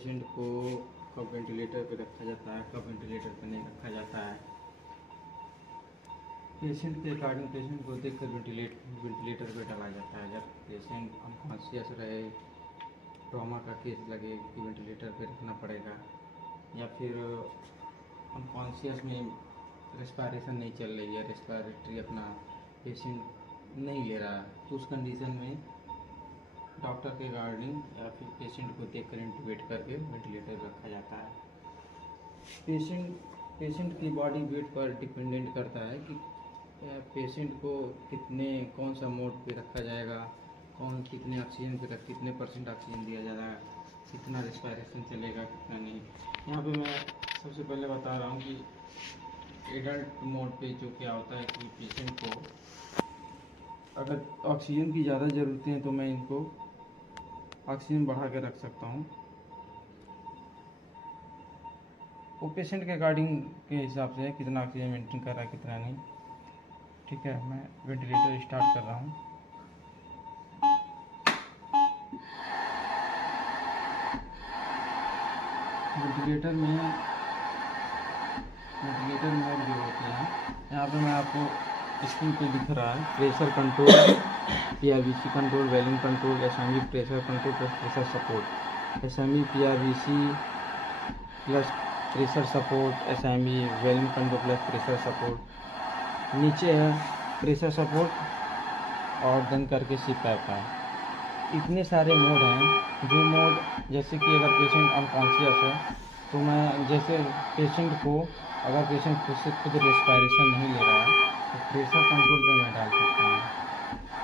Patient को कब ventilator पे रखा जाता है, कब वेंटिलेटर पे नहीं रखा जाता है। पेशेंट के अकॉर्डिंग पेशेंट को देखकर वेंटिलेटर पे डाला जाता है। जब पेशेंट अनकॉन्शियस रहे, ट्रॉमा का केस लगे कि वेंटिलेटर पे रखना पड़ेगा, या फिर अनकॉन्शियस में रेस्पिरेशन नहीं चल रही है, रेस्पिरेटरी अपना पेशेंट नहीं ले रहा है, तो उस कंडीशन में डॉक्टर के अकॉर्डिंग या फिर पेशेंट को देखकर इंटूबेट करके वेंटिलेटर रखा जाता है। पेशेंट की बॉडी वेट पर डिपेंडेंट करता है कि पेशेंट को कौन सा मोड पे रखा जाएगा, कितने ऑक्सीजन पे कितने % ऑक्सीजन दिया जा रहा है, कितना रेस्पिरेशन चलेगा, कितना नहीं। यहाँ पे मैं सबसे पहले बता रहा हूँ कि एडल्ट मोड पे जो क्या होता है कि पेशेंट को अगर ऑक्सीजन की ज़्यादा ज़रूरतें हैं तो मैं इनको ऑक्सीजन बढ़ा के रख सकता हूँ। वो पेशेंट के अकॉर्डिंग के हिसाब से कितना ऑक्सीजन मेंटेन कर रहा है, कितना नहीं। ठीक है, मैं वेंटिलेटर स्टार्ट कर रहा हूँ। वेंटिलेटर में जो होते हैं, यहाँ पे मैं आपको स्क्रीन पे दिख रहा है pressure control, PRVC control, volume control, SME pressure control plus pressure support, SME PRVC plus pressure support, SME volume control plus pressure support. नीचे है प्रेशर सपोर्ट और देन करके CPAP है। इतने सारे मोड हैं। जो मोड जैसे कि अगर पेशेंट अनकॉन्शियस है तो मैं जैसे पेशेंट को अगर पेशेंट खुद से खुद रेस्पिरेशन नहीं ले रहा है तो प्रेशर कंट्रोल पे मैं डाल सकता हूँ,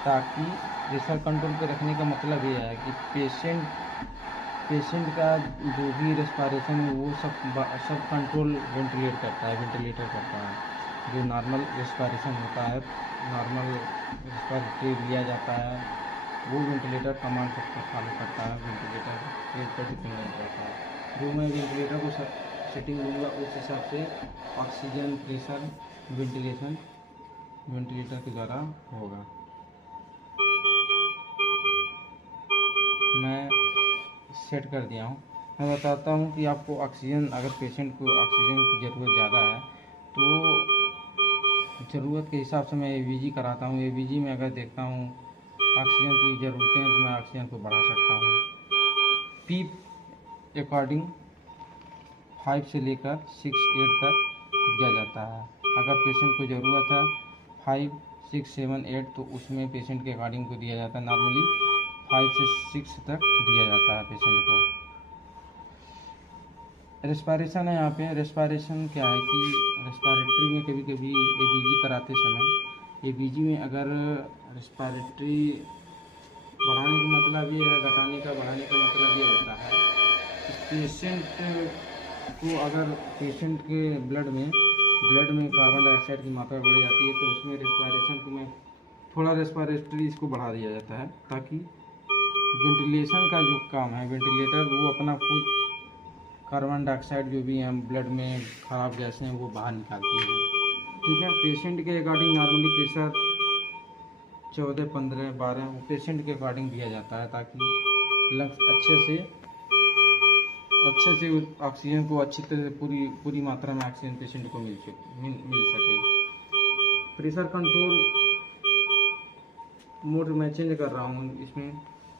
ताकि प्रेशर कंट्रोल पे रखने का मतलब ये है कि पेशेंट का जो भी रेस्पिरेशन है वो सब कंट्रोल वेंटिलेटर करता है। जो नॉर्मल रेस्पिरेशन होता है, नॉर्मल रेस्पिरेटरी लिया जाता है, वो वेंटिलेटर कमांड सबको फॉलो करता है, वेंटिलेटर पर डिपेंडेंट रहता है। जो मैं वेंटिलेटर को सेटिंग दूंगा उस हिसाब से ऑक्सीजन प्रेशर वेंटिलेशन वेंटिलेटर के द्वारा होगा। मैं सेट कर दिया हूँ। मैं बताता हूँ कि आपको ऑक्सीजन, अगर पेशेंट को ऑक्सीजन की ज़रूरत ज़्यादा है तो ज़रूरत के हिसाब से मैं ABG कराता हूँ। ABG में अगर देखता हूँ ऑक्सीजन की ज़रूरतें हैं तो मैं ऑक्सीजन को बढ़ा सकता हूँ। पीप अकॉर्डिंग 5 से लेकर 6-8 तक दिया जाता है। अगर पेशेंट को ज़रूरत है 5, 6, 7, 8 तो उसमें पेशेंट के अकॉर्डिंग को दिया जाता है। नॉर्मली 5 से 6 तक दिया जाता है पेशेंट को। रेस्पिरेशन है यहाँ पे। रेस्पिरेशन क्या है कि रेस्पिरेटरी में कभी कभी ABG कराते समय ABG में अगर रेस्पिरेटरी बढ़ाने का मतलब ये है, घटाने का बढ़ाने का मतलब ये होता है कि पेशेंट को अगर पेशेंट के ब्लड में कार्बन डाइऑक्साइड की मात्रा बढ़ जाती है तो उसमें रेस्पिरेशन को मैं थोड़ा रेस्पिरेटरी इसको बढ़ा दिया जाता है, ताकि वेंटिलेशन का जो काम है वेंटिलेटर वो अपना खुद कार्बन डाइऑक्साइड जो भी हैं ब्लड में ख़राब गैसें हैं वो बाहर निकालती हैं। ठीक है, पेशेंट के अकॉर्डिंग नॉर्मली प्रेशर 14, 15, 12 वो पेशेंट के अकॉर्डिंग दिया जाता है, ताकि लंग्स अच्छे से ऑक्सीजन को अच्छी तरह पूरी मात्रा में ऑक्सीजन पेशेंट को मिल सके। प्रेशर कंट्रोल मोड मैं चेंज कर रहा हूँ। इसमें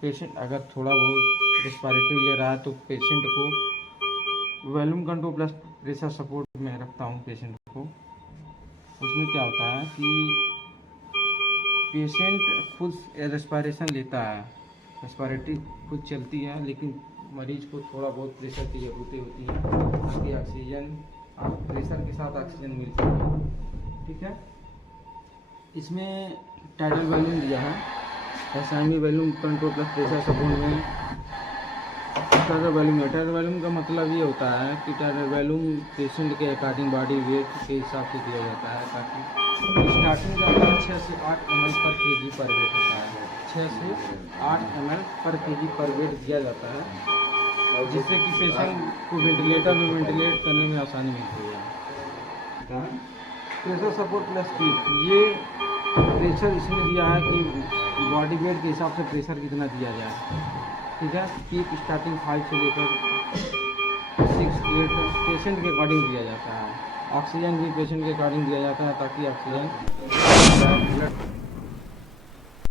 पेशेंट अगर थोड़ा बहुत रेस्पिरेटरी ले रहा है तो पेशेंट को volume control plus pressure support में रखता हूँ पेशेंट को। उसमें क्या होता है कि पेशेंट खुद रेस्पिरेशन लेता है, रेस्पिरेटरी खुद चलती है, लेकिन मरीज को थोड़ा बहुत प्रेशर की ज़रूरतें होती हैं ताकि ऑक्सीजन प्रेशर के साथ ऑक्सीजन मिल सके। ठीक है, इसमें टाइडल वॉल्यूम दिया है। SME volume control plus pressure support में टाइडल वॉल्यूम का मतलब ये होता है कि टाइडल वॉल्यूम पेशेंट के अकॉर्डिंग बॉडी वेट के हिसाब से दिया जाता है, ताकि स्टार्टिंग का 6 से 8 ml पर kg पर वेट होता है। 6 से 8 ml पर kg पर वेट दिया जाता है, जिससे कि पेशेंट को वेंटिलेटर में वेंटिलेट करने में आसानी मिलती है। प्रेशर सपोर्ट प्लस स्पीड, ये प्रेशर इसमें दिया है कि बॉडी वेट के हिसाब से प्रेशर कितना दिया जाए। ठीक है, पीक स्टार्टिंग 5 से लेकर पेशेंट के अकॉर्डिंग दिया जाता है। ऑक्सीजन भी पेशेंट के अकॉर्डिंग दिया जाता है ताकि ऑक्सीजन ब्लड